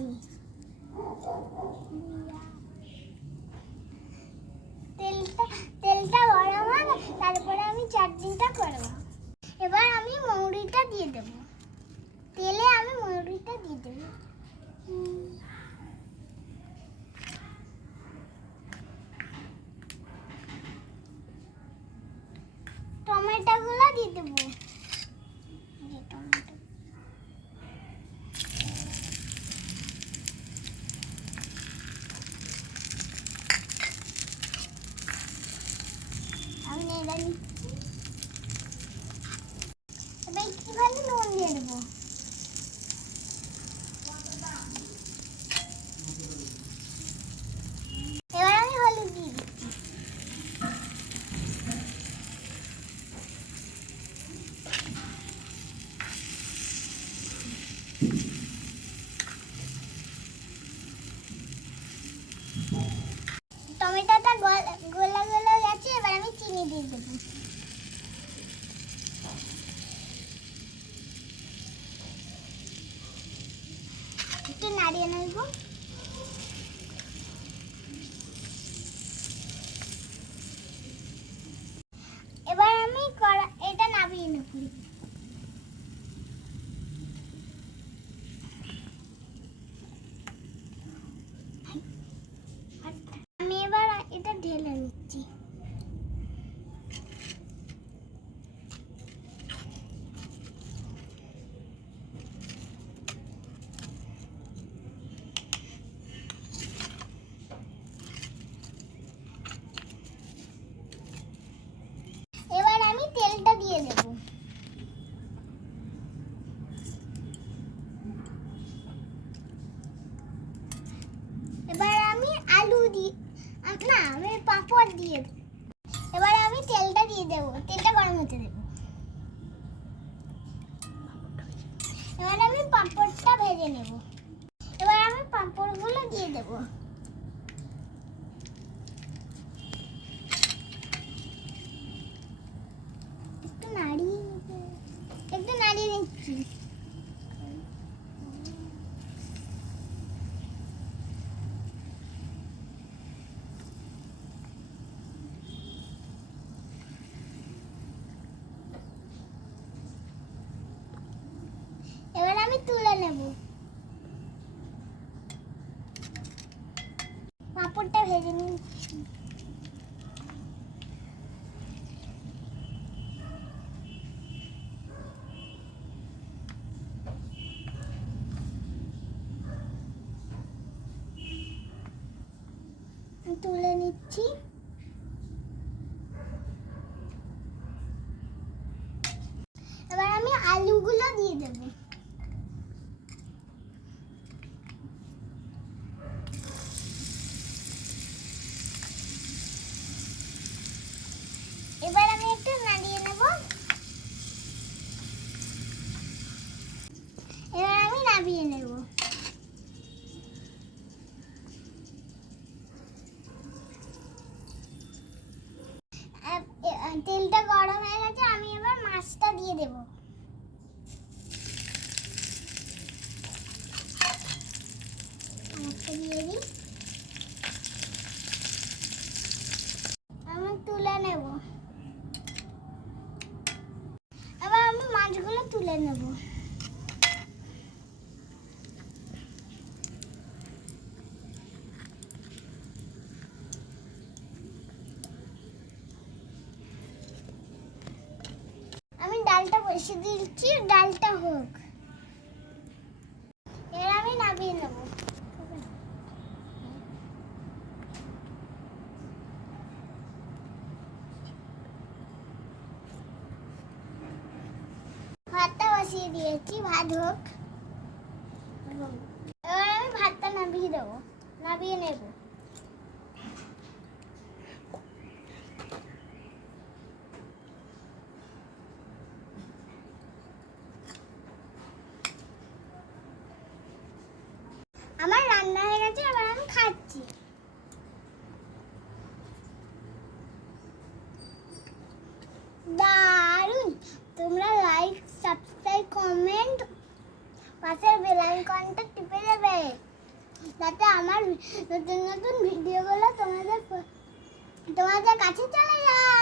নাড়ি। তেলটা গরম হবে, তারপরে আমি চাটনিটা করব। এবার আমি মৌরিটা দিয়ে দেব। তেলে আমি মৌরিটা দিয়ে দেব। টমেটোগুলো দিয়ে দেব। আমি নেড়ে নিচ্ছি। এবার একটুখানি নুন দিয়ে দেবো। এবার আমি হলুদ দিয়ে দিচ্ছি। টমেটোটা গোলা গোলা গেছে, এবার আমি চিনি দিয়ে দেবো। একটু নাড়িয়ে নেব। এবার আমি এটা নামিয়ে নেব। আমি এবার এটা ঢেলে নিচ্ছি। এবার আমি তেলটা দিয়ে দেব। এবার আমি আলু দিয়ে আমি পাঁপড় দিয়ে দেব। এবার আমি তেলটা দিয়ে দেব। তেলটা গরম হতে দেব। এবার আমি পাঁপড়টা ভেজে নেব। এবার আমি পাঁপড়গুলো দিয়ে দেব। একটু নাড়িয়ে নিচ্ছি। এবার আমি তুলে নেব। পাঁপড়টা ভেজে নিচ্ছি। তুলে নিচ্ছি। এবার আমি আলুগুলো দিয়ে দেব। এবার আমি একটু নাড়িয়ে নেব। এবার আমি নামিয়ে নেব। তেলটা গরম হয়ে গেছে, আমি এবার মাছটা দিয়ে দেব। মাছটা দিয়ে দিই। আমি তুলে নেব। এবার আমি মাছগুলো তুলে নেব। আমি ডালটা বসিয়ে দিচ্ছি, ডালটা হোক। এবার আমি নামিয়ে নেব। ভাতটা বসিয়ে দিয়েছি, ভাত হোক। এবার আমি ভাতটা নামিয়ে দেবো, নামিয়ে নেব। আমার রান্না হয়ে গেছে, এবার আমি খাচ্ছি। দারুণ! তোমরা লাইক, সাবস্ক্রাইব, কমেন্ট, পাশের বেল আইকনটা টিপে দেবে। যাতে আমার নতুন নতুন ভিডিওগুলো তোমাদের কাছে চলে যায়।